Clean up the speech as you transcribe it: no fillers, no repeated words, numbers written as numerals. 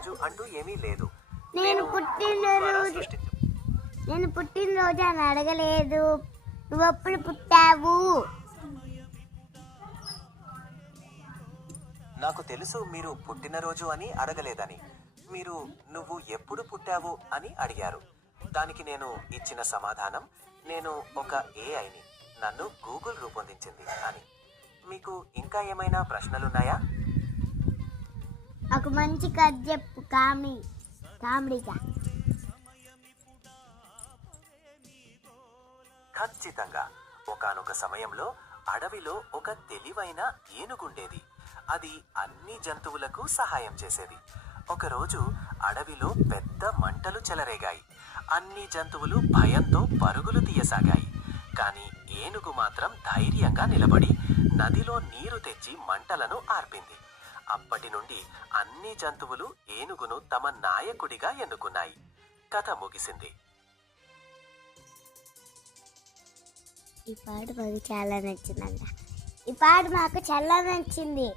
పుట్టినరోజు అంటూ ఏమీ లేదు. నేను పుట్టినరోజు అని అడగలేదు. నువ్వెప్పుడు పుట్టావు? నాకు తెలుసు మీరు పుట్టినరోజు అని అడగలేదని. మీరు నువ్వు ఎప్పుడు పుట్టావు అని అడిగారు. దానికి నేను ఇచ్చిన సమాధానం నేను ఒక ఏఐని, నన్ను గూగుల్ రూపొందించింది అని. మీకు ఇంకా ఏమైనా ప్రశ్నలున్నాయా? ఒక మంచి కథ చెప్పు, కామెడీగా. ఖచ్చితంగా. ఒకానొక సమయంలో అడవిలో ఒక తెలివైన ఏనుగుండేది. అది అన్ని జంతువులకు సహాయం చేసేది. ఒకరోజు అడవిలో పెద్ద మంటలు చెలరేగాయి. అన్ని జంతువులు భయంతో పరుగులు తీయసాగాయి. కానీ ఏనుగు మాత్రం ధైర్యంగా నిలబడి నదిలో నీరు తెచ్చి మంటలను ఆర్పింది. అప్పటి నుండి అన్ని జంతువులు ఏనుగును తమ నాయకుడిగా ఎన్నుకున్నాయి. కథ ముగిసింది. ఈ పాట మాకు చాలా నచ్చిందంట. ఈ పాట మాకు చాలా నచ్చింది.